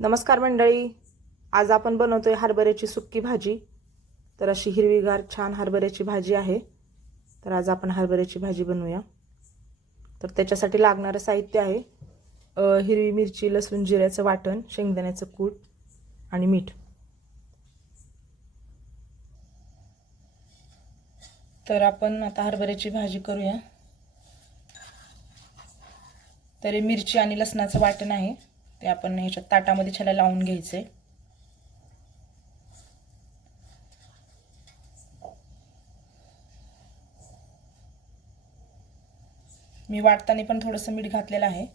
नमस्कार मंडळी, आज आपण बनवतोय हरभऱ्याची सुक्की भाजी। तर अशी हिरवीगार छान हरभऱ्याची भाजी आहे। तर आज आपण हरभऱ्याची भाजी बनवूया। तर त्याच्यासाठी लागणारे साहित्य आहे हिरवी मिरची, लसूण, जिऱ्याचं वाटण, शेंगदाण्याचं कूट आणि मीठ। तर आपण आता हरभऱ्याची भाजी करूया। तरी मिरची आणि लसणाचं वाटण आहे ते आपण ह्याच्या ताटामध्ये छाला लावून घ्यायचे। मी वाटताना पण थोडंसं मीठ घातलेलं आहे,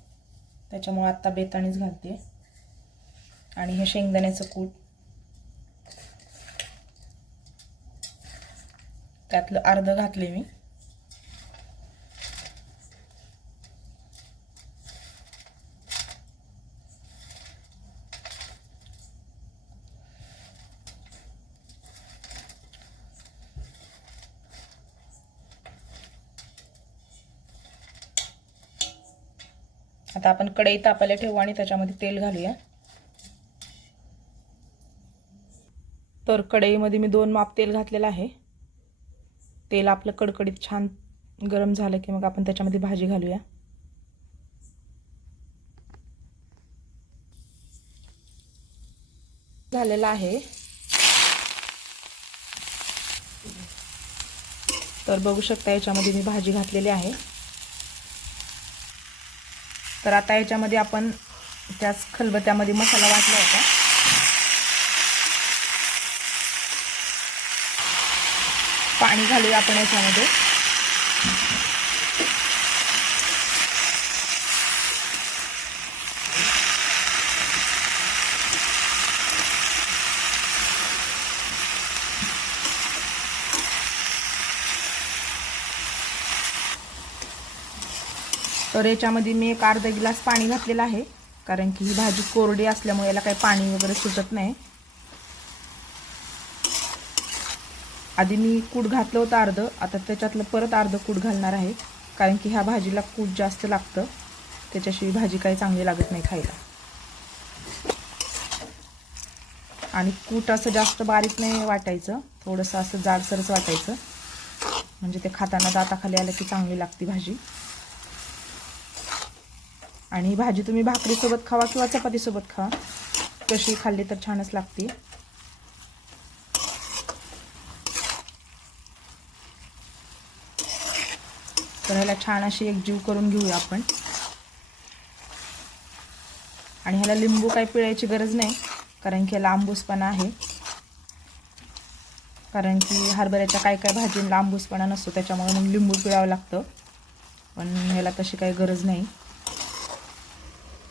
त्याच्यामुळे आता बेताणीच घालते। आणि हे शेंगदाण्याचं कूट त्यातलं अर्ध घातले मी। आता आपण कढई तापायला ठेवू आणि त्याच्यामध्ये तेल घालूया। तर कढईमध्ये मी 2 माप तेल घातलेलं आहे। तेल आपलं कडकडीत छान गरम झालं की मग आपण त्याच्यामध्ये भाजी घालूया। झालेला आहे। तर बघू शकता याच्यामध्ये मी भाजी घातलेली आहे। तर आता याच्यामध्ये आपण त्याच खलबत्त्यामध्ये मसाला वाटला होता पाणी घालूया आपण याच्यामध्ये। तर याच्यामध्ये मी एक अर्धा ग्लास पाणी घातलेलं आहे, कारण की ही भाजी कोरडी असल्यामुळे याला काही पाणी वगैरे सुटत नाही। आधी मी कूट घातलं होतं अर्ध, आता त्याच्यातलं परत अर्ध कूट घालणार आहे, कारण की ह्या भाजीला कूट जास्त लागतं, त्याच्याशिवाय भाजी काही चांगली लागत नाही खायला। आणि कूट असं जास्त बारीक नाही वाटायचं, थोडंसं असं जाडसरच वाटायचं, म्हणजे ते खाताना दाताखाली आलं की चांगली लागते भाजी। आणि ही भाजी तुम्ही भाकरीसोबत खावा किंवा चपातीसोबत खावा, कशी खाल्ली तर छानच लागते। तर ह्याला छान अशी एकजीव करून घेऊया आपण। आणि ह्याला लिंबू काही पिळायची गरज नाही, कारण की ह्याला आंबूसपणा आहे, कारण की हरभऱ्याच्या काय काय भाजींना आंबूसपणा नसतो, त्याच्यामुळे मग लिंबू पिळावं लागतं, पण ह्याला तशी काही गरज नाही।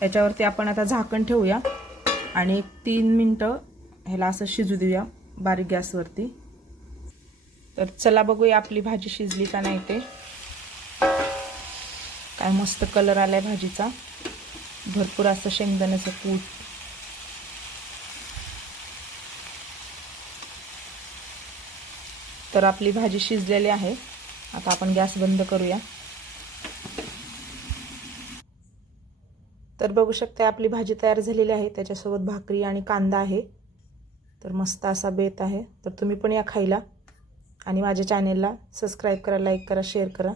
याच्यावरती आपण आता झाकण ठेवूया आणि 3 मिनिटं ह्याला असं शिजू देऊया बारीक गॅसवरती। तर चला बघूया आपली भाजी शिजली का नाही ते। काय मस्त कलर आलाय भाजीचा, भरपूर असं शेंगदाण्याचं कूट। तर आपली भाजी शिजलेली आहे, आता आपण गॅस बंद करूया। तर बघू शकता आपली भाजी तयार झालेली आहे, त्याच्यासोबत भाकरी आणि कांदा आहे। तर मस्त असा बेत आहे। तर तुम्ही पण या खायला, आणि माझ्या चॅनेलला सबस्क्राईब करा, लाईक करा, शेअर करा।